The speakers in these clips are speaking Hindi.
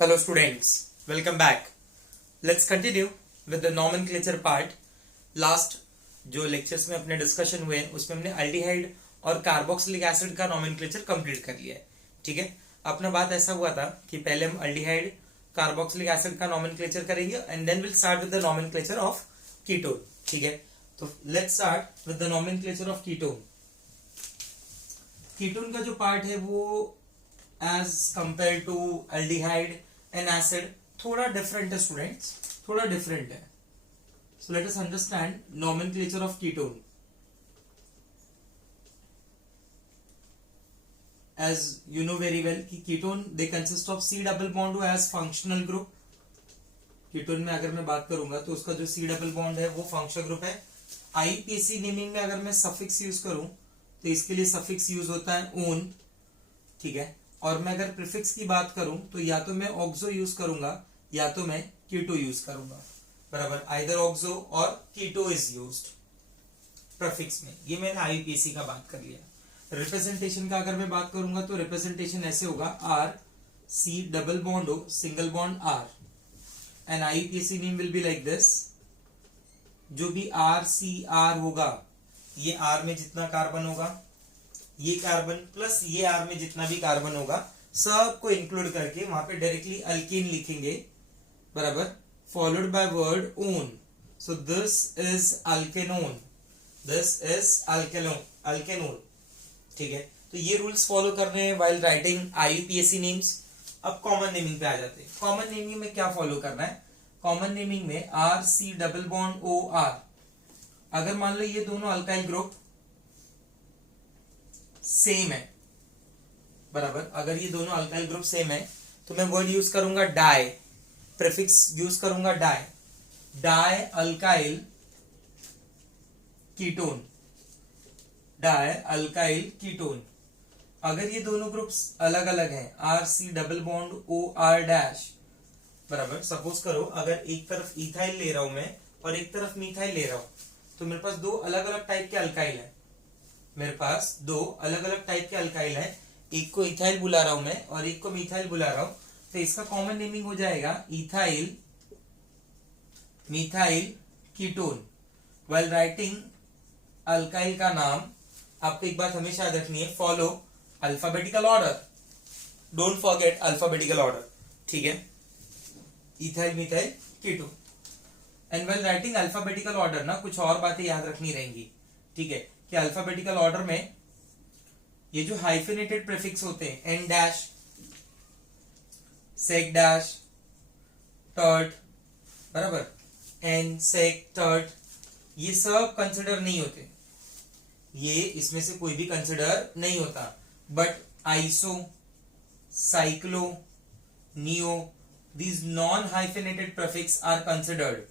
Hello students, welcome back. Let's continue with the nomenclature part. Last जो लेक्चर्स में अपने डिस्कशन हुए उसमें हमने अल्डिहाइड और कार्बोक्सिलिक एसिड का नोमेनक्लेचर कंप्लीट कर लिया है. ठीक है, अपना बात ऐसा हुआ था कि पहले हम अल्डिहाइड कार्बोक्सिलिक एसिड का नोमेनक्लेचर करेंगे and then will start with the nomenclature of ketone. ठीक है, तो let's start with the nomenclature of ketone. Ketone का जो पार्ट है वो as compare to aldehyde and acid थोड़ा डिफरेंट है स्टूडेंट्स, थोड़ा डिफरेंट है. So let us understand nomenclature of ketone. As you know very well कि ketone they consist of C double bond as functional group. Ketone में अगर मैं बात करूंगा तो उसका जो सी डबल बॉन्ड है वो फंक्शनल ग्रुप है. आईपीसी नेमिंग में अगर मैं सफिक्स यूज करूं तो इसके लिए सफिक्स यूज होता है ओन. ठीक है, और मैं अगर प्रीफिक्स की बात करूं तो या तो मैं ऑक्सो यूज करूंगा या तो मैं कीटो यूज करूंगा. बराबर, आइदर ऑक्सो और कीटो इज यूज्ड प्रीफिक्स में. ये मैंने आईपीसी का बात कर लिया. रिप्रेजेंटेशन का अगर मैं बात करूंगा तो रिप्रेजेंटेशन ऐसे होगा R C double bond O single bond R and IPC name will be like this. जो भी आर सी आर होगा ये आर में जितना कार्बन होगा ये कार्बन प्लस ये आर में जितना भी कार्बन होगा सबको इंक्लूड करके वहां पे डायरेक्टली अल्कीन लिखेंगे. बराबर, followed by word one. So this is alkanone, this is alkanone. ठीक है, तो ये रूल्स फॉलो करने हैं व्हाइल राइटिंग आईयूपीएसी नेम्स. अब कॉमन नेमिंग पे आ जाते हैं. कॉमन नेमिंग में क्या फॉलो करना है? कॉमन नेमिंग में R C double bond O R. अगर मान लो ये दोनों अल्काइल ग्रुप सेम है, बराबर, अगर ये दोनों अल्काइल ग्रुप सेम है तो मैं वर्ड यूज करूंगा डाई, प्रीफिक्स यूज करूंगा di, di alkyl ketone, di alkyl ketone. अगर ये दोनों ग्रुप्स अलग अलग हैं R C double bond O R dash. बराबर, सपोज करो अगर एक तरफ इथाइल ले रहा हूं मैं और एक तरफ मिथाइल ले रहा हूं तो मेरे पास दो अलग अलग टाइप के अल्काइल है. मेरे पास दो अलग अलग टाइप के अल्काइल है, एक को इथाइल बुला रहा हूं मैं और एक को मिथाइल बुला रहा हूं. तो इसका कॉमन नेमिंग हो जाएगा ethyl methyl ketone. While writing alkyl का नाम आपको एक बात हमेशा याद रखनी है, follow alphabetical order, don't forget alphabetical order. ठीक है, ethyl methyl ketone. And while writing alphabetical order ना कुछ और बातें याद रखनी रहेंगी. ठीक है, कि अल्फाबेटिकल ऑर्डर में ये जो हाइफिनेटेड प्रीफिक्स होते हैं एन डैश, सेक डैश, टर्ट, बराबर, एन सेक टर्ट, ये सब कंसिडर नहीं होते. ये इसमें से कोई भी कंसिडर नहीं होता. But iso, cyclo, neo, these non hyphenated prefix are considered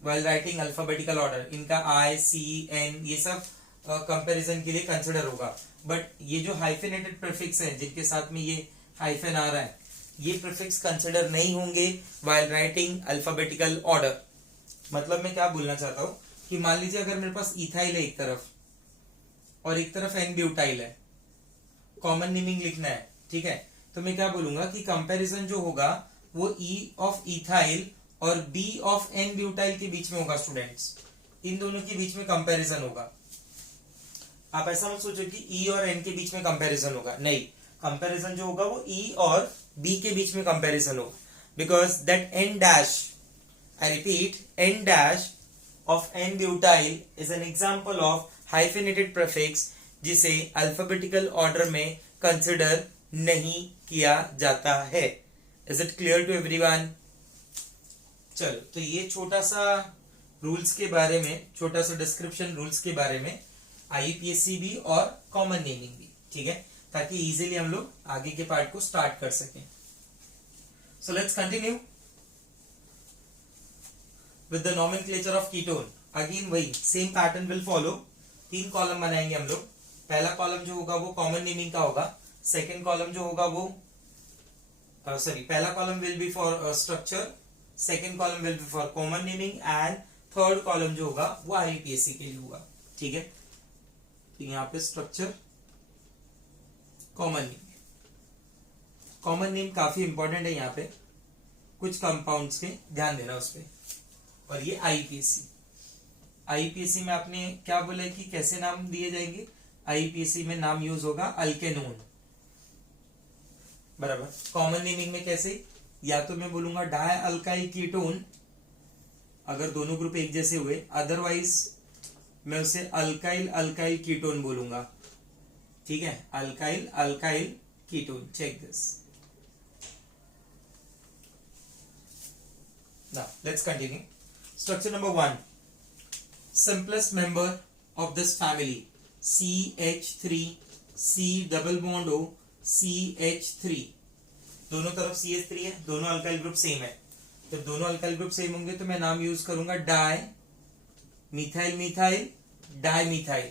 while writing alphabetical order. इनका I, C, N ये सब कंपैरिजन के लिए कंसिडर होगा. बट ये जो हाइफिनेटेड प्रीफिक्स है जिनके साथ में ये हाइफन आ रहा है ये प्रीफिक्स कंसिडर नहीं होंगे while writing alphabetical order. मतलब मैं क्या बोलना चाहता हूं कि मान लीजिए अगर मेरे पास इथाइल है एक तरफ और एक तरफ एन ब्यूटाइल है, कॉमन नेमिंग लिखना है. ठीक है, तो मैं क्या बोलूंगा कि कंपैरिजन जो होगा वो E ऑफ इथाइल और B ऑफ एन ब्यूटाइल के बीच में होगा. स्टूडेंट्स, इन दोनों के बीच में कंपैरिजन होगा. आप ऐसा मत सोचो कि E और N के बीच में कंपैरिजन होगा, नहीं. कंपैरिजन जो होगा वो E और B के बीच में कंपैरिजन होगा. Because that N dash, I repeat, N dash of n butyl is an example of hyphenated prefix जिसे अल्फाबेटिकल ऑर्डर में कंसिडर नहीं किया जाता है. Is it clear to everyone? चलो, तो ये छोटा सा रूल्स के बारे में, छोटा सा डिस्क्रिप्शन रूल्स के बारे में, आईपीएससी भी और कॉमन नेमिंग भी. ठीक है, ताकि इजीली हम लोग आगे के पार्ट को स्टार्ट कर सकें. So let's continue with the nomenclature of ketone. Again वही same pattern will follow. 3 column बनाएंगे हम लोग. पहला कॉलम जो होगा वो कॉमन नेमिंग का होगा. सेकेंड कॉलम जो होगा वो पहला column will be for structure, second column will be for common naming and third column जो होगा वो आईपीएससी के लिए होगा. ठीक है, तो यहाँ पे structure, common naming. Common name काफी इंपॉर्टेंट है यहाँ पे, कुछ कंपाउंड्स के ध्यान देना उस पे। और ये आईपीएसी, आईपीएसी में आपने क्या बोला है कि कैसे नाम दिए जाएंगे, आईपीएसी में नाम यूज होगा अल्केनोन, बराबर। कॉमन नेमिंग में कैसे, या तो मैं बोलूंगा डाई अल्काइल कीटोन अगर दोनों ग्रुप एक जैसे हुए, अदरवाइज मैं उसे अल्काइल अल्काइल कीटोन बोलूंगा, ठीक है, alkyl alkyl ketone. Check this. Now let's continue. Structure number 1, simplest member of this family CH3 C double bond O CH3, दोनों तरफ CH3 है, दोनों अल्काइल ग्रुप सेम है। जब दोनों अल्काइल ग्रुप सेम होंगे तो मैं नाम यूज करूंगा di methyl methyl di methyl,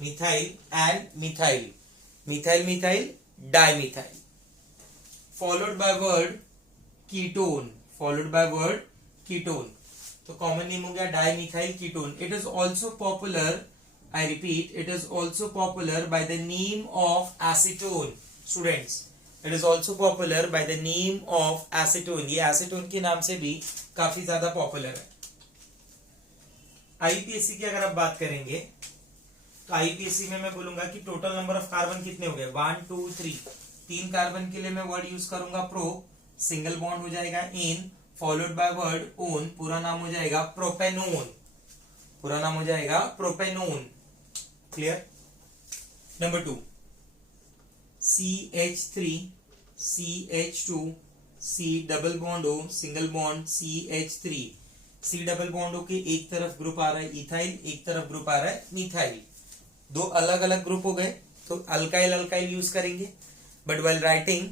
methyl and methyl, methyl methyl di methyl, followed by word ketone, followed by word ketone. तो कॉमन नेम हो गया di methyl ketone. It is also popular, I repeat, it is also popular by the name of acetone. Students, it is also popular by the name of acetone, ये एसीटोन के नाम से भी काफी ज्यादा पॉपुलर है। आईपीएसी की अगर आप बात करेंगे तो आईपीएसी में मैं बोलूंगा कि टोटल नंबर ऑफ कार्बन कितने हो गए, 1 2 3, 3 कार्बन के लिए मैं वर्ड यूज करूंगा प्रो, सिंगल बॉन्ड हो जाएगा इन, फॉलोड बाय वर्ड ओन, पूरा नाम हो जाएगा प्रोपेनोन, पूरा नाम हो जाएगा propanone. Clear. Number 2, CH3 CH2 C double bond O single bond CH3, C double bond O के एक तरफ ग्रुप आ रहा है इथाइल, एक तरफ ग्रुप आ रहा है मिथाइल, दो अलग अलग ग्रुप हो गए तो अल्काइल अल्काइल यूज करेंगे, but while writing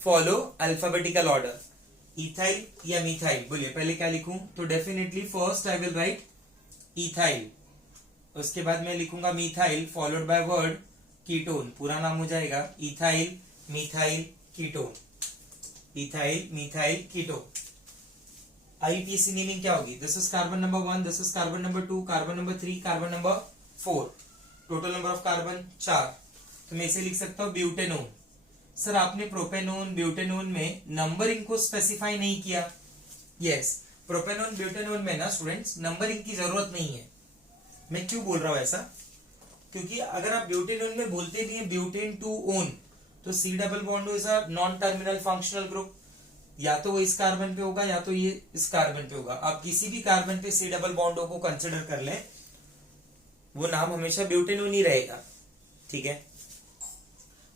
follow alphabetical order. Ethyl या मिथाइल, बोलिए पहले क्या लिखूं, तो definitely first I will write ethyl, उसके बाद मैं लिखूंगा methyl followed by word ketone, पूरा नाम हो जाएगा ethyl methyl ketone, ethyl methyl ketone. IPAC naming क्या होगी, this is carbon number 1, this is carbon number 2, carbon number 3, carbon number 4, total number of carbon 4, तो मैं इसे लिख सकता हूं ब्यूटेनोन। सर आपने प्रोपेनोन ब्यूटेनोन में नंबरिंग को स्पेसिफाई नहीं किया। यस, प्रोपेनोन ब्यूटेनोन में ना स्टूडेंट्स नंबरिंग की जरूरत नहीं है। मैं क्यों बोल रहा हूं ऐसा, क्योंकि अगर आप ब्यूटेनोन में बोलते भी हैं ब्यूटेन टू ओन, तो C double bond is a non terminal functional group, या तो वो इस कार्बन पे होगा या तो ये इस कार्बन पे होगा। आप किसी भी कार्बन पे सी डबल बॉन्डो को कंसिडर कर लें, वो नाम हमेशा ब्यूटेनोन ही रहेगा, ठीक है।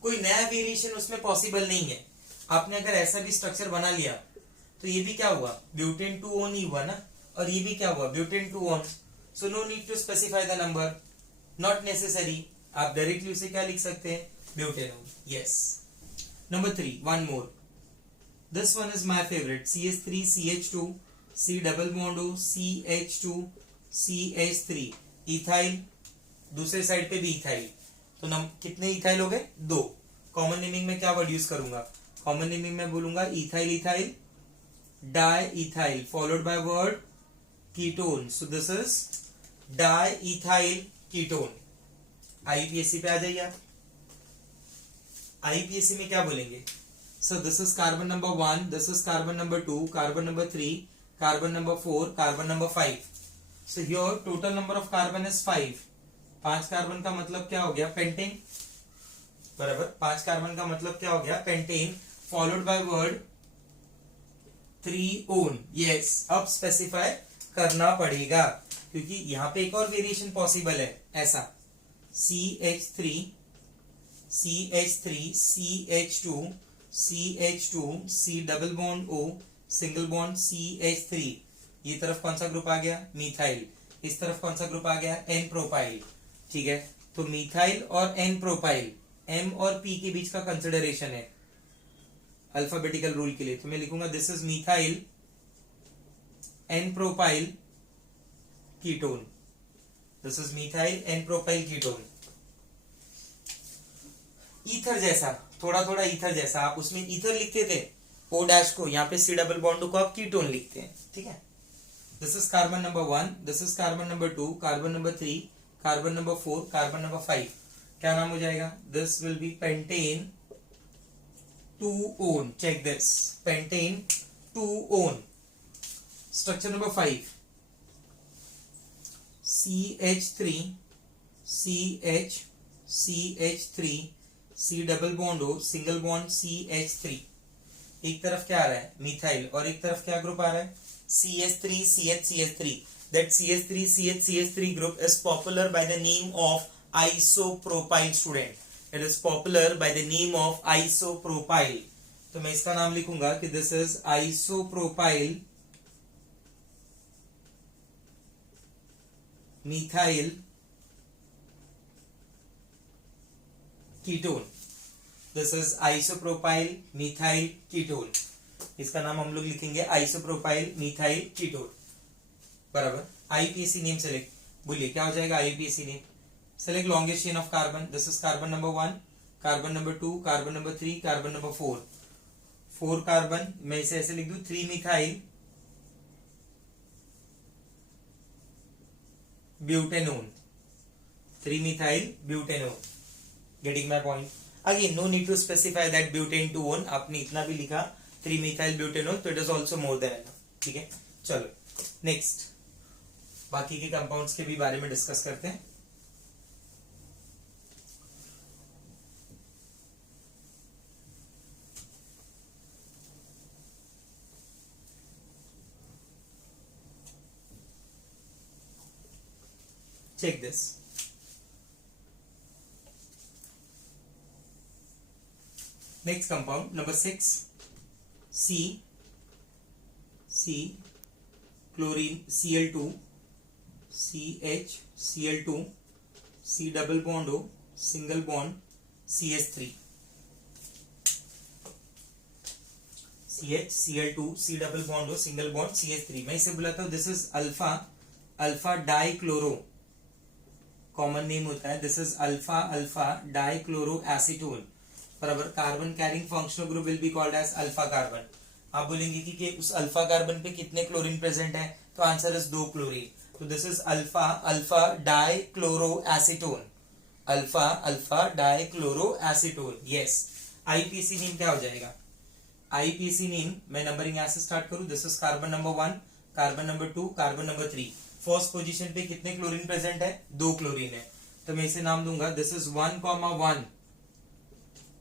कोई नया वेरिएशन उसमें पॉसिबल नहीं है। आपने अगर ऐसा भी स्ट्रक्चर बना लिया तो ये भी क्या हुआ, ब्यूटेन टू ओन ही हुआ ना, और ये भी क्या हुआ, butane two one. So no need to specify the number, not necessary, आप डायरेक्टली उसे क्या लिख सकते हैं, butanone. Yes. Number 3, one more, this one is my favourite, CH3 CH2 C double bond O CH2 CH3, ethyl, दूसरे साइड पे भी इथाइल, तो कितने इथाइल हो गए, 2। कॉमन नेमिंग में क्या वर्ड यूज करूंगा, कॉमन नेमिंग में बोलूंगा ethyl ethyl di ethyl followed by word ketone, so this is di ethyl ketone. IPAC पे आ जाइए आप। आईपीएसी में क्या बोलेंगे, so this is carbon number 1, this is carbon number 2, carbon number 3, carbon number 4, carbon number 5, so here total number of carbon is 5। 5 carbon का मतलब क्या हो गया, पेंटेन, बराबर। 5 कार्बन का मतलब क्या हो गया, pentane, followed by word 3 own. Yes, अब स्पेसिफाई करना पड़ेगा क्योंकि यहां पे एक और वेरिएशन पॉसिबल है, ऐसा CH3 CH3 CH2 CH2 C double bond O single bond CH3, ये तरफ कौन सा ग्रुप आ गया, मिथाइल, इस तरफ कौन सा ग्रुप आ गया, एन प्रोपाइल, ठीक है। तो मिथाइल और एन प्रोपाइल, एम और पी के बीच का कंसिडरेशन है अल्फाबेटिकल रूल के लिए, तो मैं लिखूंगा this is methyl n propyl ketone, this is methyl n propyl ketone. Ether जैसा, थोड़ा थोड़ा ईथर जैसा, आप उसमें ईथर लिखते थे O डैश को, यहाँ पे सी डबल बॉन्ड को आप कीटोन लिखते हैं, ठीक है। This is carbon number 1, this is carbon number 2, carbon number 3, carbon number 4, carbon number 5, क्या नाम हो जाएगा, this will be pentane two one, check this, pentane two one. Structure number 5, CH3 CH CH3 C double bond O, single bond CH3. एक तरफ क्या आ रहा है, मिथाइल, और एक तरफ क्या ग्रुप आ रहा है, CH3 CH CH3. That CH3 CH CH3 group is popular by the name of isopropyl. Student, it is popular by the name of isopropyl. तो मैं इसका नाम लिखूंगा कि this is isopropyl methyl ketone. This is isopropyl methyl ketone. इसका नाम हम लोग लिखेंगे isopropyl methyl ketone. बराबर. IUPAC नेम सेलेक्ट, बोलिए क्या हो जाएगा IUPAC name. Select longest chain of carbon. This is carbon number 1, carbon number 2, carbon number 3, carbon number 4. 4 carbon, मैं इसे ऐसे लिख दूं 3 methyl butanone. 3 methyl butanone. Getting my point. Again no need to specify that butane two one. आपने इतना भी लिखा 3 मिथाइल ब्यूटेनोन, तो it is also more than enough. ठीक है, चलो नेक्स्ट बाकी के कंपाउंड्स के भी बारे में डिस्कस करते हैं. Check this. Next compound number 6, C chlorine Cl2 CH Cl2 C double bond O, single bond CH3. CH Cl2 C double bond O, single bond CH3. मैं इसे बुलाता हूं this is alpha dichloro. Common name होता है, this is alpha dichloro acetone. बराबर. Carbon carrying functional group will be called as alpha carbon. आप बोलेंगे कि उस अल्फा कार्बन पे कितने क्लोरीन प्रेजेंट है, तो आंसर इज 2 क्लोरीन. तो this is alpha dichloro acetone. Alpha dichloro acetone. Yes. IPC name क्या हो जाएगा, आईपीसी नेम मैं नंबरिंग यहां से स्टार्ट करूं. This is carbon number 1, carbon number 2, carbon number 3. First position पे कितने क्लोरीन प्रेजेंट है, 2 क्लोरीन है. तो मैं इसे नाम दूंगा this is 1,1.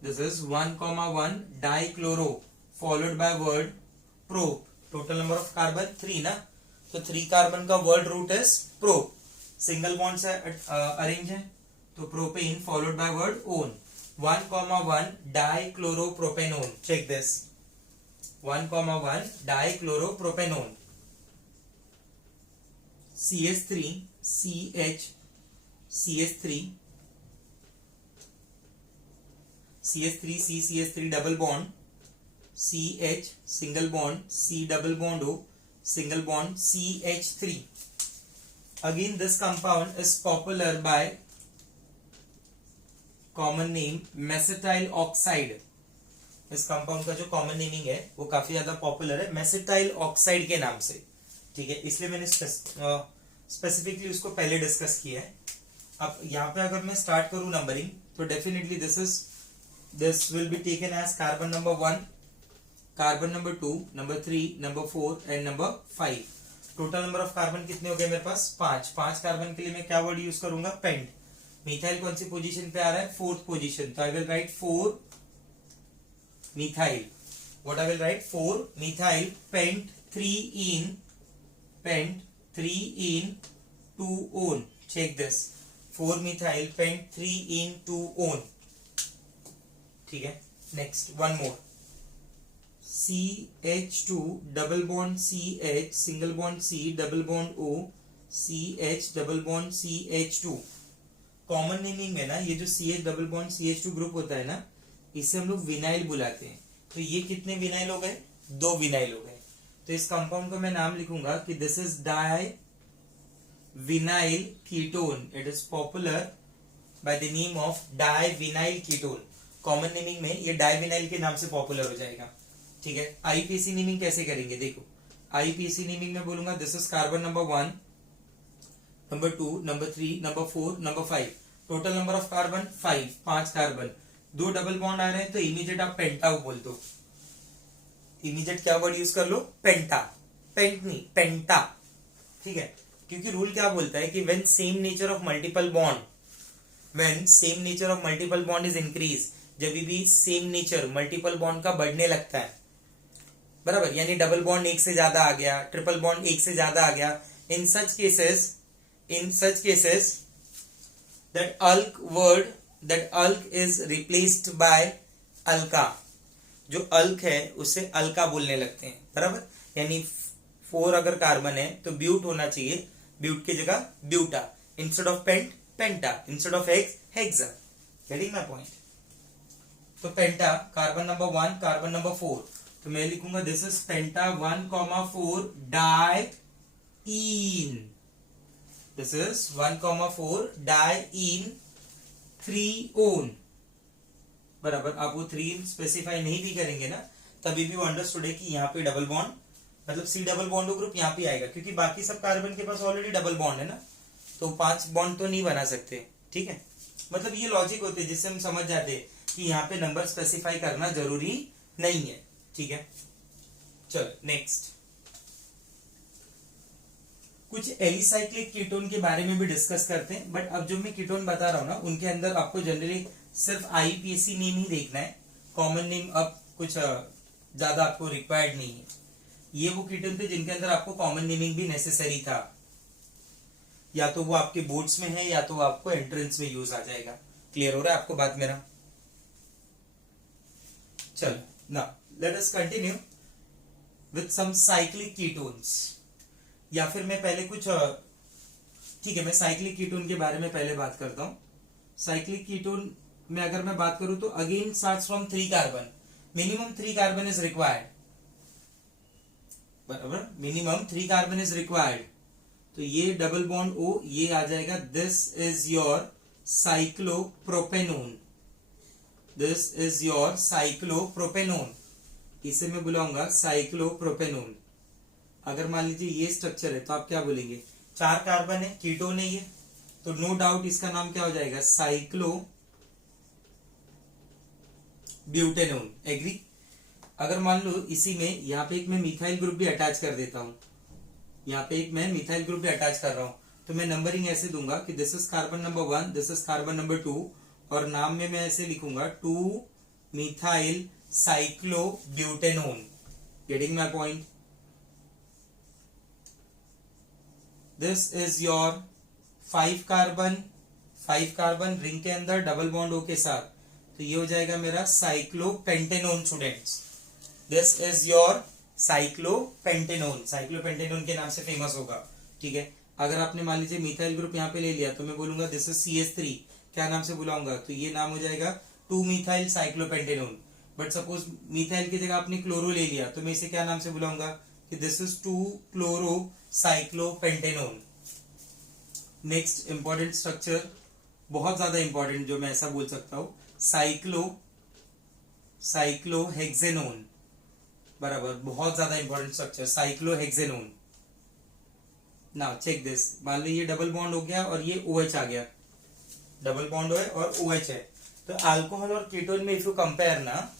This is 1,1 dichloro followed by word prop. Total number of carbon 3 ना, तो 3 कार्बन का word root is prop. Single bond से अरेंज है, तो propane followed by word one. 1,1 dichloropropanone. Check this, 1,1 dichloropropanone. CH3 CH CH3 CH3 C CH3 double bond CH single bond C double bond O, single bond CH3. Again this compound is popular by common name mesityl oxide. इस कंपाउंड का जो कॉमन नेमिंग है वो काफी ज्यादा पॉपुलर है मेसेटाइल ऑक्साइड के नाम से. ठीक है, इसलिए मैंने स्पेसिफिकली उसको पहले डिस्कस किया है. अब यहाँ पे अगर मैं स्टार्ट करूं नंबरिंग, तो definitely this will be taken as carbon number 1, carbon number 2, number 3, number 4 एंड नंबर 5. टोटल नंबर ऑफ कार्बन कितने हो गए मेरे पास, 5 कार्बन के लिए मैं क्या वर्ड यूज करूंगा, पेंट. मिथाइल कौन सी पोजीशन पे आ रहा है, 4th पोजीशन. तो I will write 4 methyl. What I will write, 4 methyl paint 3 in 2 on. Check this, 4 methyl pent 3 in 2 on. ठीक है, next one more. CH2 double bond CH single bond C double bond O, CH double bond CH2. Common naming में ना ये जो CH double bond CH2 group होता है ना, इसे हम लोग विनाइल बुलाते हैं. तो ये कितने विनाइल हो गए, 2 विनाइल हो गए. तो इस कंपाउंड को मैं नाम लिखूंगा कि this is di vinyl ketone. It is popular by the name of di vinyl ketone. Common naming में ये डाई विनाइल के नाम से पॉपुलर हो जाएगा. ठीक है, आईपीसी नेमिंग कैसे करेंगे, देखो आईपीसी नेमिंग में बोलूंगा this is carbon number 1, number 2, number 3, number 4, number 5. Total number of carbon 5 carbon. दो डबल बॉन्ड आ रहे हैं तो इमीडिएट आप पेंटा बोल दो। इमीडिएट क्या वर्ड यूज कर लो, पेंटा, पेंट नहीं पेंटा, ठीक है। क्योंकि रूल क्या बोलता है कि when same nature of multiple bond, when same nature of multiple bond is increase, जब भी सेम नेचर मल्टीपल बॉन्ड का बढ़ने लगता है, बराबर, यानी डबल बॉन्ड एक से ज्यादा आ गया, ट्रिपल बॉन्ड एक से ज्यादा आ गया, in such cases that alk is replaced by alka, जो अल्क है उससे अल्का बोलने लगते हैं, बराबर। यानी 4 अगर कार्बन है तो ब्यूट होना चाहिए, ब्यूट की जगह buta, instead of pent penta, instead of hex hexa. Getting my point? तो penta carbon number 1, carbon number 4, तो मैं लिखूंगा this is penta 1,4 diene, this is 1,4 diene 3-ओन, बराबर। आप वो 3 स्पेसिफाई नहीं भी करेंगे ना, तभी भी वो अंडरस्टूड है कि यहाँ पे डबल बॉन्ड, मतलब सी डबल बॉन्ड ग्रुप यहाँ पे आएगा, क्योंकि बाकी सब कार्बन के पास ऑलरेडी डबल बॉन्ड है ना, तो 5 बॉन्ड तो नहीं बना सकते, ठीक है। मतलब ये लॉजिक होते हैं जिससे हम समझ जाते हैं कि यहाँ पे नंबर स्पेसिफाई करना जरूरी नहीं है, ठीक है। चलो नेक्स्ट, कुछ एलिसाइक्लिक कीटोन के बारे में भी डिस्कस करते हैं, बट अब जो मैं कीटोन बता रहा हूं ना उनके अंदर आपको जनरली सिर्फ आईपीएसी नेम ही देखना है, कॉमन नेम अब कुछ ज्यादा आपको रिक्वायर्ड नहीं है। ये वो कीटोन थे जिनके अंदर आपको कॉमन नेमिंग भी नेसेसरी था, या तो वो आपके बोर्ड्स में है या तो आपको एंट्रेंस में यूज आ जाएगा। क्लियर हो रहा है आपको बात मेरा? चलो ना let us continue with some cyclic ketones, या फिर मैं पहले कुछ, ठीक है, मैं साइक्लिक कीटोन के बारे में पहले बात करता हूं। साइक्लिक कीटोन में अगर मैं बात करूं तो again starts from 3 carbon, minimum 3 carbon is required, बराबर, मिनिमम 3 कार्बन इज रिक्वायर्ड। तो ये डबल बॉन्ड ओ ये आ जाएगा, this is your cyclopropanone, this is your cyclopropanone, इसे मैं बुलाऊंगा साइक्लोप्रोपेनोन। अगर मान लीजिए ये स्ट्रक्चर है तो आप क्या बोलेंगे, 4 कार्बन है, कीटोन है ये, तो नो डाउट इसका नाम क्या हो जाएगा, साइक्लो ब्यूटेनोन। एग्री? अगर मान लो इसी में यहाँ पे एक मैं मिथाइल ग्रुप भी अटैच कर देता हूं, यहाँ पे एक मैं मिथाइल ग्रुप भी अटैच कर रहा हूं, तो मैं नंबरिंग ऐसे दूंगा कि this is carbon number 1, this is carbon number 2, और नाम में मैं ऐसे लिखूंगा 2 methyl cyclo butanone. Getting my point? This is your 5 carbon ring के अंदर डबल बॉन्ड ओ के साथ, तो ये हो जाएगा मेरा साइक्लोपेंटेनोन स्टूडेंट्स। दिस इज योर साइक्लोपेंटेनोन, साइक्लोपेंटेनोन के नाम से फेमस होगा, ठीक है। अगर आपने मान लीजिए मिथाइल ग्रुप यहाँ पे ले लिया तो मैं बोलूंगा दिस इज CH3, क्या नाम से बुलाऊंगा, तो ये नाम हो जाएगा 2 मिथाइल साइक्लोपेंटेनोन। बट सपोज मिथाइल की जगह आपने क्लोरो ले लिया तो मैं इसे क्या नाम से बुलाऊंगा कि this is 2 chloro cyclopentanone. Next important structure, बहुत ज्यादा इंपॉर्टेंट, जो मैं ऐसा बोल सकता हूं, साइक्लोहेक्सेनोन, बराबर, बहुत ज्यादा important structure, cyclohexanone. Now check this, मान लो ये डबल बॉन्ड हो गया और ये OH आ गया, डबल बॉन्ड है और OH है, तो अल्कोहल और कीटोन में इफ यू कंपेयर ना,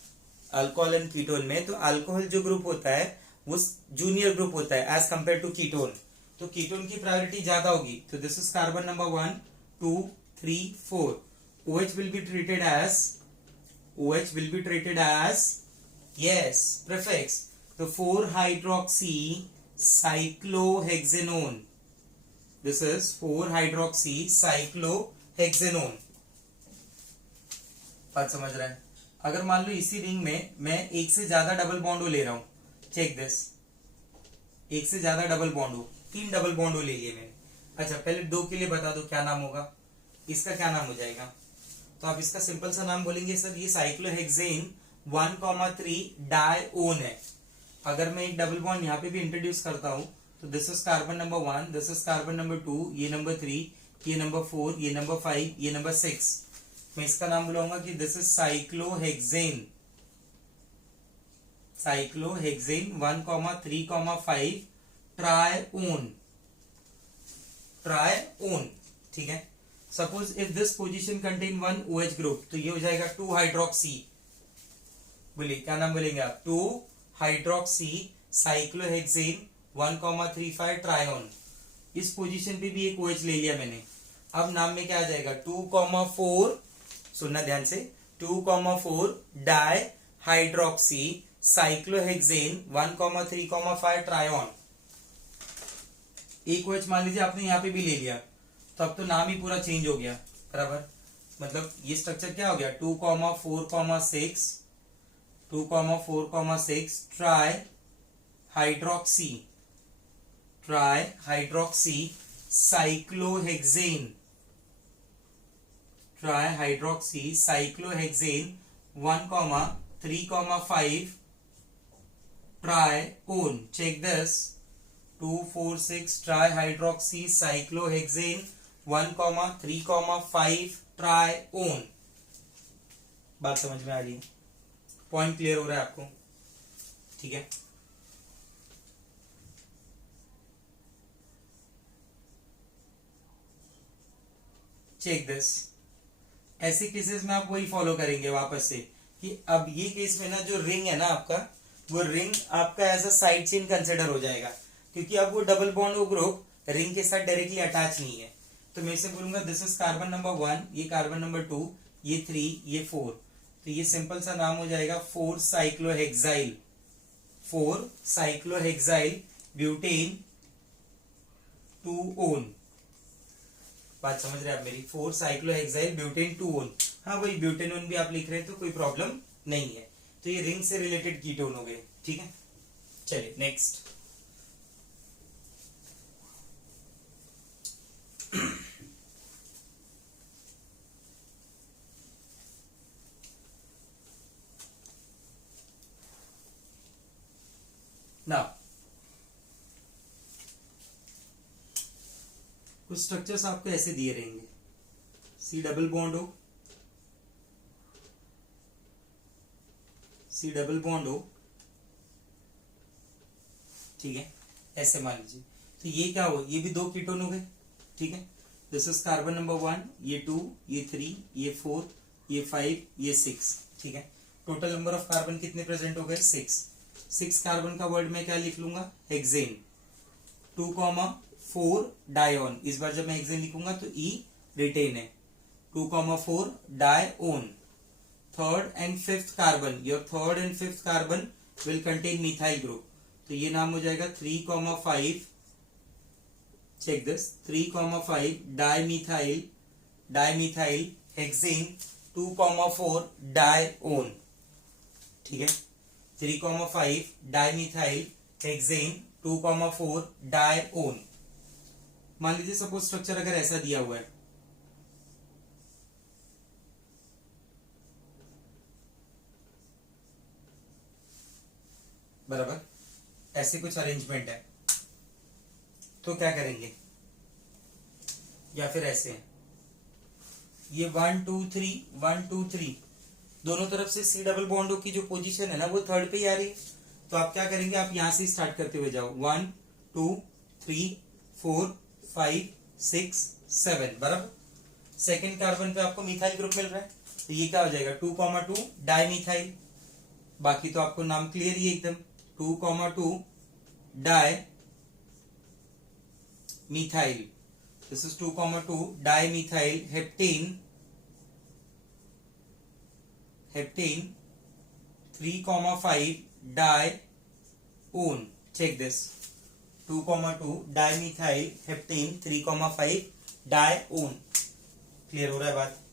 अल्कोहल एंड कीटोन में, तो अल्कोहल जो ग्रुप होता है वो जूनियर ग्रुप होता है एज कंपेयर टू कीटोन, तो कीटोन की प्रायोरिटी ज्यादा होगी। तो this is carbon number 1, 2, 3, 4, OH will be treated as yes prefix, तो 4 hydroxy cyclohexanone, this is 4 hydroxy cyclohexanone. बात समझ रहा है? अगर मान लो इसी रिंग में मैं एक से ज्यादा डबल बॉन्ड ले रहा हूं, चेक दिस, एक से ज्यादा डबल बॉन्ड, 3 डबल बॉन्ड ले लिए मैंने। अच्छा पहले 2 के लिए बता दो क्या नाम होगा, इसका क्या नाम हो जाएगा, तो आप इसका सिंपल सा नाम बोलेंगे सर ये साइक्लोहेक्सेन 1,3 डाइओन है। अगर मैं एक डबल बॉन्ड यहाँ पे भी इंट्रोड्यूस करता हूं तो this is carbon number 1, this is carbon number 2, ये नंबर 3, ये नंबर 4, ये नंबर 5, ये नंबर 6, मैं इसका नाम बुलाऊंगा कि दिस इज साइक्लोहेक्सेन 1,3,5 ट्राइओन, ठीक है। Suppose if this position contain 1 OH group, तो ये हो जाएगा 2 हाइड्रोक्सी, बोलिए क्या नाम बोलेंगे आप, 2 हाइड्रोक्सी साइक्लोहेक्सेन 1,35 ट्रायोन। इस पोजीशन पे भी एक OH ले लिया मैंने। अब नाम में क्या आ जाएगा, 2,4, सुनना ध्यान से, 2,4 डाई हाइड्रोक्सी साइक्लोहेक्सेन 1,3,5 ट्रायोन। एक OH मान लीजिए आपने यहाँ पे भी ले लिया, तो अब तो नाम ही पूरा चेंज हो गया, बराबर। मतलब ये स्ट्रक्चर क्या हो गया, 2,4,6 2,4,6 tri hydroxy cyclohexane 1,3,5 trione. Check this, 2,4,6 trihydroxy cyclohexane 1,3,5 trione. बात समझ में आ रही है, पॉइंट क्लियर हो रहा है आपको, ठीक है। चेक दिस, ऐसे केसेस में आप वही फॉलो करेंगे वापस से, कि अब ये केस में ना जो रिंग है ना आपका, वो रिंग आपका as a side chain consider हो जाएगा, क्योंकि अब वो डबल बॉन्ड वो ग्रुप रिंग के साथ डायरेक्टली अटैच नहीं है। तो मैं इसे बोलूंगा दिस इज कार्बन नंबर 1, ये कार्बन नंबर 2, ये 3, ये 4। तो ये सिंपल सा नाम हो जाएगा 4 साइक्लोहेक्साइल ब्यूटेन 2 ओन। बात समझ रहे हैं आप मेरी, 4 साइक्लोहेक्साइल ब्यूटेन 2 ओन। हाँ वही ब्यूटेनोन भी आप लिख रहे हैं तो कोई प्रॉब्लम नहीं है। तो ये रिंग से रिलेटेड कीटोन हो गए, ठीक है। चलिए नेक्स्ट, ना कुछ स्ट्रक्चर्स आपको ऐसे दिए रहेंगे, सी डबल बॉन्ड हो, ठीक है, ऐसे मान लीजिए। तो ये क्या हो, ये भी 2 कीटोन हो गए, ठीक है। दिस इज कार्बन नंबर 1, ये 2, ये 3, ये 4, ये 5, ये 6, ठीक है। टोटल नंबर ऑफ कार्बन कितने प्रेजेंट हो गए, 6 कार्बन का वर्ड में क्या लिख लूंगा, हेक्सेन। 2,4 डायोन, इस बार जब मैं हेक्सेन लिखूंगा तो ई रिटेन है, 2,4 dione. Third and fifth carbon, your third and fifth carbon will contain methyl group, तो ये नाम हो जाएगा 3,5, check this, 3,5 dimethyl hexane 2,4 dione, ठीक है। 3,5 डाइमिथाइल हेक्सेन 2,4 डायोन। मान लीजिए सपोज स्ट्रक्चर अगर ऐसा दिया हुआ है, बराबर, ऐसे कुछ अरेंजमेंट है, तो क्या करेंगे, या फिर ऐसे है, ये 1 2 3 दोनों तरफ से सी डबल बॉन्डो की जो पोजीशन है ना वो थर्ड पे ही आ रही है। तो आप क्या करेंगे, आप यहां से स्टार्ट करते हुए जाओ, 1 2 3 4 5 6 7, बराबर। सेकेंड कार्बन पे आपको मिथाइल ग्रुप मिल रहा है, तो ये क्या हो जाएगा, 2,2 डाइमिथाइल। बाकी तो आपको नाम क्लियर ही एकदम, 2,2 di methyl, this is 2,2 di methyl heptane 3,5 di one. Check this, 2,2 di methyl heptane 3,5 di one. Clear हो रहा है बात,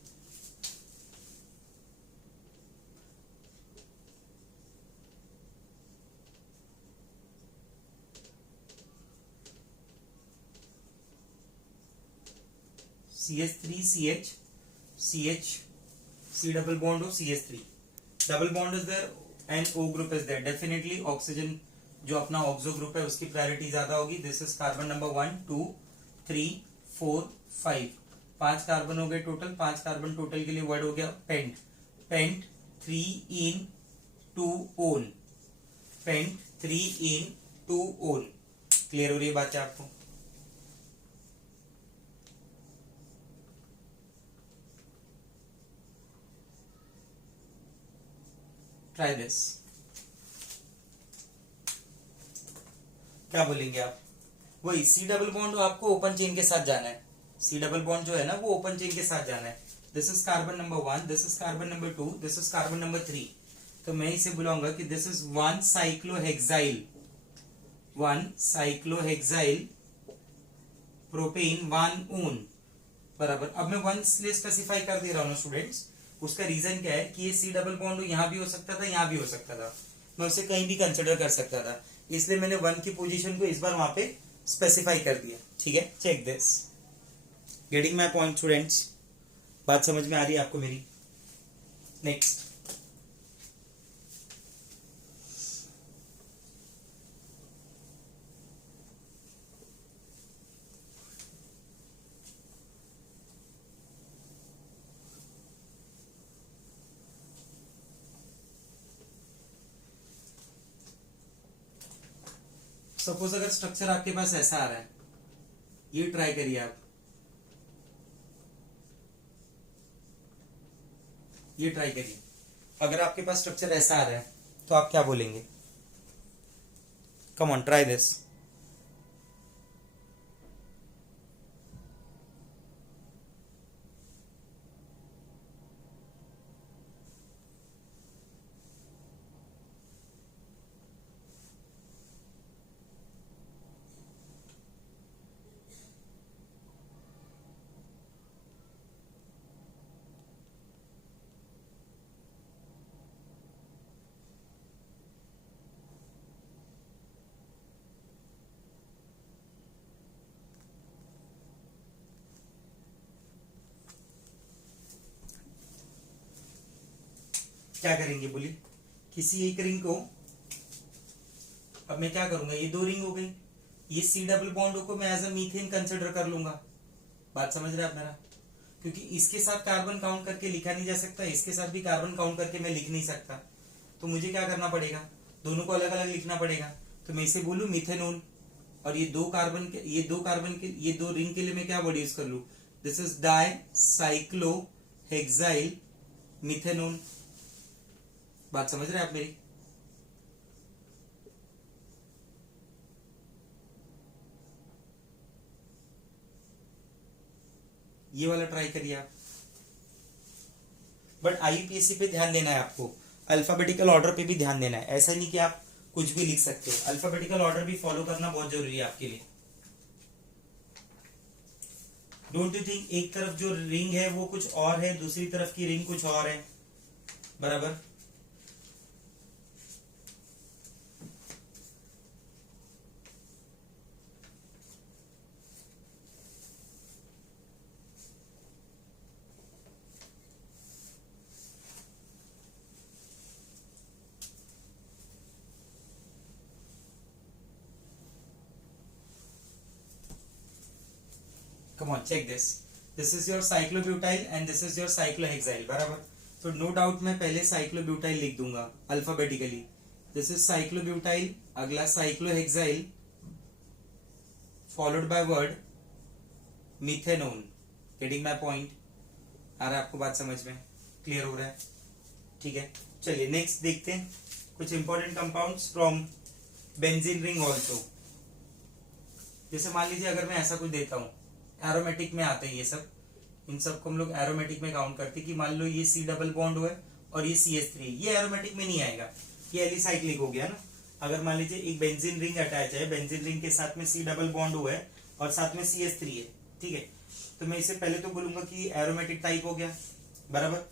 CH3CH CH C double bond हो CH3 double bond is there and O group is there, definitely oxygen जो अपना ऑक्सो ग्रुप है उसकी प्रायोरिटी ज्यादा होगी। This is carbon number 1 2 3 4 5, 5 carbon हो गए टोटल। 5 कार्बन टोटल के लिए वर्ड हो गया pent, pent 3 in 2 on, pent 3 in 2 on। Clear हो रही है बात है आपको, ट्राई दिस। क्या बोलेंगे आप? वही सी डबल बॉन्ड आपको ओपन चेन के साथ जाना है, सी डबल बॉन्ड जो है ना वो ओपन चेन के साथ जाना है। This is carbon number 1, this is carbon number 2, this is carbon number 3। तो मैं इसे बुलाऊंगा कि this is 1 cyclohexyl, 1 cyclohexyl propane 1 ऊन, बराबर। अब मैं 1 इसलिए स्पेसिफाई कर दे रहा हूँ स्टूडेंट्स, उसका रीजन क्या है कि ये सी डबल बॉन्ड यहां भी हो सकता था, यहां भी हो सकता था, मैं उसे कहीं भी कंसिडर कर सकता था, इसलिए मैंने 1 की पोजीशन को इस बार वहां पे स्पेसिफाई कर दिया। ठीक है, check this, getting my point students? बात समझ में आ रही है आपको मेरी? नेक्स्ट, सपोज अगर स्ट्रक्चर आपके पास ऐसा आ रहा है, ये ट्राई करिए आप, ये ट्राई करिए। अगर आपके पास स्ट्रक्चर ऐसा आ रहा है तो आप क्या बोलेंगे? Come on, try this. क्या करेंगे बोलिए? किसी एक रिंग को, अब मैं क्या करूंगा, ये 2 रिंग हो गई, ये सी डबल बॉन्ड को मैं एज अ मीथेन कंसिडर कर लूंगा। बात समझ रहे हैं आप मेरा? क्योंकि इसके साथ कार्बन काउंट करके लिखा नहीं जा सकता, इसके साथ भी कार्बन काउंट करके मैं लिख नहीं सकता, तो मुझे क्या करना पड़ेगा, दोनों को अलग अलग लिखना पड़ेगा। तो मैं इसे बोलूं मिथेनोन, और ये 2 कार्बन के, ये दो रिंग के लिए मैं क्या वर्ड यूज कर लू, this is di cyclo hexyl methanone. बात समझ रहे हैं आप मेरी? ये वाला ट्राई करिए आप। बट आईयूपीएससी पे ध्यान देना है आपको, अल्फाबेटिकल ऑर्डर पे भी ध्यान देना है, ऐसा नहीं कि आप कुछ भी लिख सकते हो, अल्फाबेटिकल ऑर्डर भी फॉलो करना बहुत जरूरी है आपके लिए। डोंट यू थिंक एक तरफ जो रिंग है वो कुछ और है, दूसरी तरफ की रिंग कुछ और है, बराबर? Come on, check this. This is your cyclobutyl and this is your cyclohexyl, बराबर? तो नो डाउट मैं पहले साइक्लोब्यूटाइल लिख दूंगा अल्फाबेटिकली, दिस इज साइक्लोब्यूटाइल, अगला cyclohexyl, followed by word methanone. Getting my point? आ रहा है आपको बात समझ में? क्लियर हो रहा है? ठीक है, चलिए नेक्स्ट देखते हैं कुछ important compounds from benzene ring also. जैसे मान लीजिए अगर मैं ऐसा कुछ देता हूं, एरोमेटिक में आते हैं ये सब, इन सबको हम लोग एरोमेटिक में काउंट करते हैं कि मान लो ये सी डबल बॉन्ड हुआ है और ये CH3, ये एरोमेटिक में नहीं आएगा, ये एलिसाइक्लिक हो गया ना। अगर मान लीजिए एक बेंजीन रिंग अटैच है, बेंजीन रिंग के साथ में सी डबल बॉन्ड हुआ है और साथ में CH3 है, ठीक है, तो मैं इसे पहले तो बोलूंगा कि एरोमेटिक टाइप हो गया, बराबर?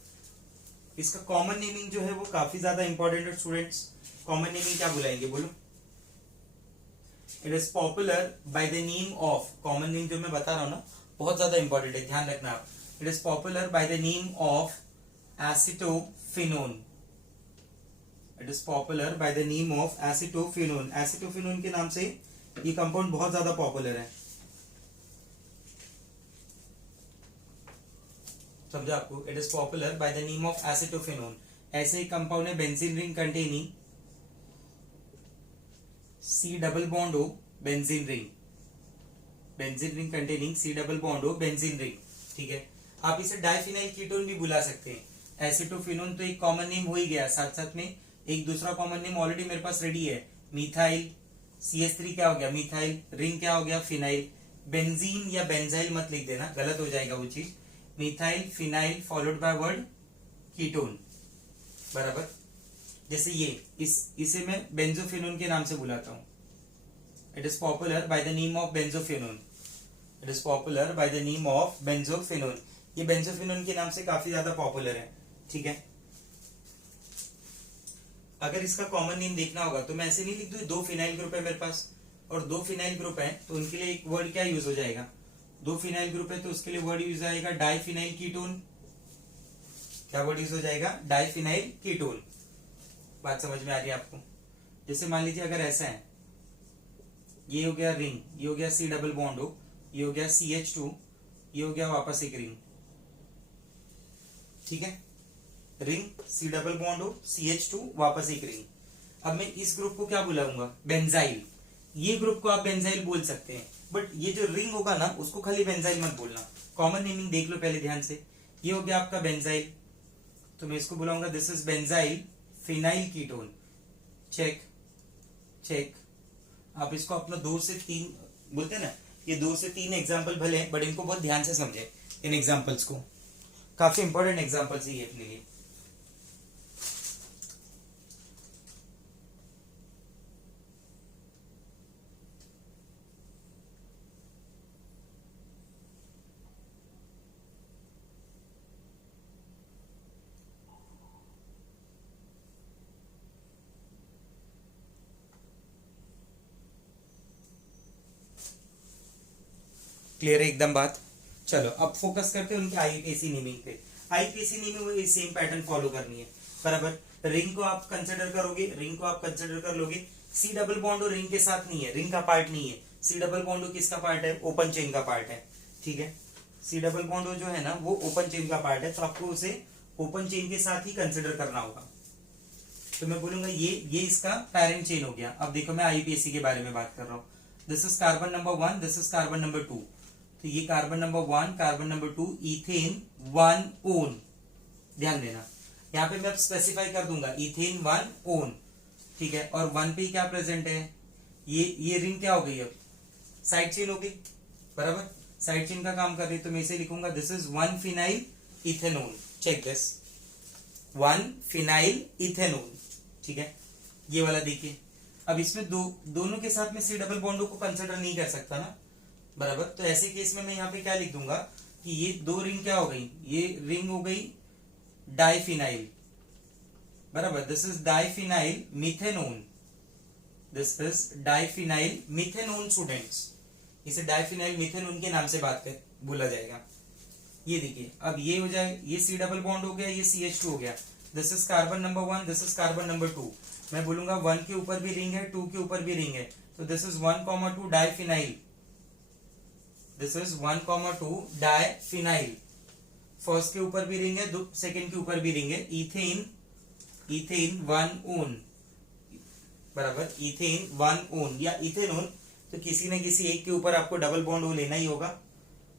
इसका कॉमन नेमिंग जो है वो काफी ज्यादा इंपॉर्टेंट है स्टूडेंट्स। कॉमन नेमिंग क्या बुलाएंगे बोलो? It is popular by the name of, common name जो मैं बता रहा हूं ना बहुत ज्यादा इंपॉर्टेंट है, ध्यान रखना आप। It is popular by the name of acetophenone, it is popular by the name of acetophenone. Acetophenone के नाम से ये कंपाउंड बहुत ज्यादा पॉपुलर है, समझा आपको? It is popular by the name of acetophenone. ऐसे ही कंपाउंड है benzene ring containing C double bond O benzene ring, benzene ring containing C double bond O benzene ring, ठीक है। आप इसे डाइफिनाइल कीटोन भी बुला सकते हैं। एसिटोफिनोन तो एक कॉमन नेम हो ही गया, साथ साथ में एक दूसरा कॉमन नेम ऑलरेडी मेरे पास रेडी है, मिथाइल, CH3 क्या हो गया मिथाइल, रिंग क्या हो गया फिनाइल। बेंजीन या बेंजाइल मत लिख देना, गलत हो जाएगा वो चीज। Methyl phenyl followed by word ketone, बराबर। जैसे ये इसे मैं बेंजोफेनोन के नाम से बुलाता हूं। It is popular by the name of benzophenone, it is popular by the name of benzophenone. ये बेंजोफेनोन के नाम से काफी ज्यादा पॉपुलर है, ठीक है। अगर इसका कॉमन नेम देखना होगा तो मैं ऐसे नहीं लिख दूं, दो फिनाइल ग्रुप है मेरे पास और दो फिनाइल ग्रुप है, तो उनके लिए एक वर्ड क्या यूज हो जाएगा, दो फिनाइल ग्रुप है तो उसके लिए वर्ड यूज आएगा डाइफिनाइल कीटोन। क्या वर्ड यूज हो जाएगा, डाइफिनाइल कीटोन। बात समझ में आ रही है आपको। जैसे मान लीजिए अगर ऐसा है, ये हो गया रिंग, ये हो गया C डबल बॉन्ड हो, ये हो गया CH2, ये हो गया वापस एक रिंग, ठीक है। रिंग C डबल बॉन्ड हो, CH2 वापस एक रिंग। अब मैं इस ग्रुप को क्या बुलाऊंगा, बेंजाइल। ये ग्रुप को आप बेंजाइल बोल सकते हैं, बट ये जो रिंग होगा ना उसको खाली बेंजाइल मत बोलना। कॉमन नेमिंग देख लो पहले ध्यान से। ये हो गया आपका बेंजाइल, तो मैं इसको बुलाऊंगा this is benzyl phenyl ketone. Check check. आप इसको अपना 2 से 3 बोलते हैं ना, ये 2 से 3 एग्जाम्पल भले हैं बट इनको बहुत ध्यान से समझे, इन एग्जाम्पल्स को। काफी इंपॉर्टेंट एग्जाम्पल्स है ये अपने लिए। क्लियर है एकदम बात। चलो अब फोकस करते हैं उनके आईपीएसी नेमिंग पे। आईपीएसी नेमिंग में सेम पैटर्न फॉलो करनी है, बराबर। रिंग को आप कंसिडर करोगे, रिंग को आप कंसिडर कर लोगे। C डबल बॉन्ड रिंग के साथ नहीं है, रिंग का पार्ट नहीं है। C डबल बॉन्ड किसका पार्ट है, ओपन चेन का पार्ट है, ठीक है। C डबल बॉन्ड जो है ना वो ओपन चेन का पार्ट है, तो आपको उसे ओपन चेन के साथ ही कंसिडर करना होगा। तो मैं बोलूंगा ये इसका पैरेंट चेन हो गया। अब देखो मैं आईपीएसी के बारे में बात कर रहा हूँ। This is carbon number 1, this is carbon number 2। तो ये carbon number 1, carbon number 2, ethane 1 own. ध्यान देना, यहाँ पे मैं अब स्पेसिफाई कर दूंगा इथेन 1 ओन, ठीक है। और 1 पे क्या प्रेजेंट है, ये रिंग क्या हो गई, अब साइड चेन हो गई, बराबर। साइड चेन का काम कर रही है, तो मैं इसे लिखूंगा this is 1 phenyl ethanone. Check this, 1 phenyl ethanone, ठीक है। ये वाला देखिए। अब इसमें दोनों के साथ में C डबल बॉन्डों को कंसिडर नहीं कर सकता ना, बराबर। तो ऐसे केस में मैं यहाँ पे क्या लिख दूंगा कि ये दो रिंग क्या हो गई, ये रिंग हो गई डाइफिनाइल, बराबर। This is diphenyl methanone, this is diphenyl methanone students. इसे डाइफिनाइल मिथेनोन के नाम से बोला जाएगा। ये देखिए, अब ये हो जाए, ये C डबल बॉन्ड हो गया, ये CH2 हो गया। This is carbon number 1, this is carbon number 2। मैं बोलूंगा 1 के ऊपर भी रिंग है, 2 के ऊपर भी रिंग है, तो this is 1,2 diphenyl, this is 1,2 diphenyl. First के ऊपर भी रिंग है, सेकेंड के ऊपर भी रिंग है, इथेन 1 ओन, बराबर। इथेन 1 ओन या इथेनोन, तो किसी न किसी एक के ऊपर आपको डबल बॉन्ड हो लेना ही होगा,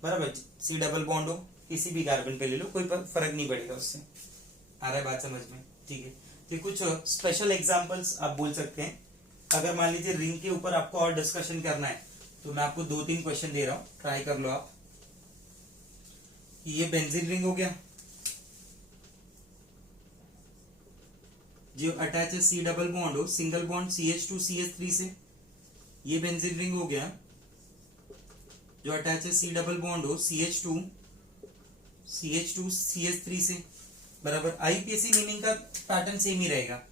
बराबर। C डबल बॉन्ड हो किसी भी कार्बन पे ले लो, कोई फर्क नहीं पड़ेगा उससे। आ रहा है बात समझ में, ठीक है। तो कुछ स्पेशल एग्जांपल्स आप बोल सकते हैं। अगर मान लीजिए रिंग के ऊपर आपको और डिस्कशन करना है तो मैं आपको 2-3 क्वेश्चन दे रहा हूं, ट्राई कर लो आप। ये बेंजीन रिंग हो गया जो अटैच है C double bond O, single bond CH2 CH3 से। ये बेंजीन रिंग हो गया जो अटैच है C डबल बॉन्ड हो CH2 CH3 से, बराबर। आईपीएसी नेमिंग का पैटर्न सेम ही रहेगा,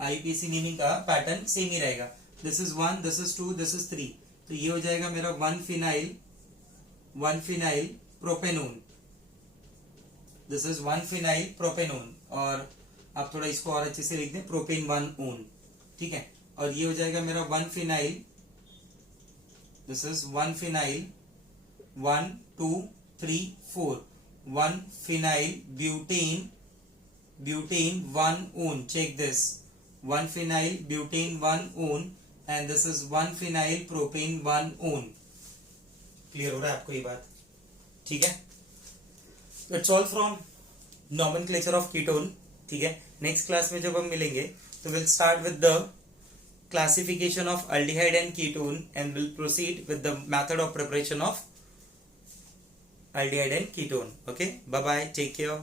आईपीएसी नेमिंग का पैटर्न सेम ही रहेगा। This is 1, this is 2, this is 3। तो ये हो जाएगा मेरा 1 phenyl propanone, this is 1 phenyl propanone. और आप थोड़ा इसको और अच्छे से लिख दें, प्रोपेन 1 ओन, ठीक है। और ये हो जाएगा मेरा 1 phenyl, this is 1 phenyl 1 2 3 4, 1 phenyl butane 1 one. Check this, 1 phenyl butane 1 one and this is 1 phenyl propane 1 one. Clear हो रहा है आपको ये बात, ठीक है। It's all from nomenclature of ketone. ठीक है, नेक्स्ट क्लास में जब हम मिलेंगे तो will start with the classification of aldehyde and ketone and will proceed with the method of preparation of aldehyde and ketone. Okay, bye bye, take care.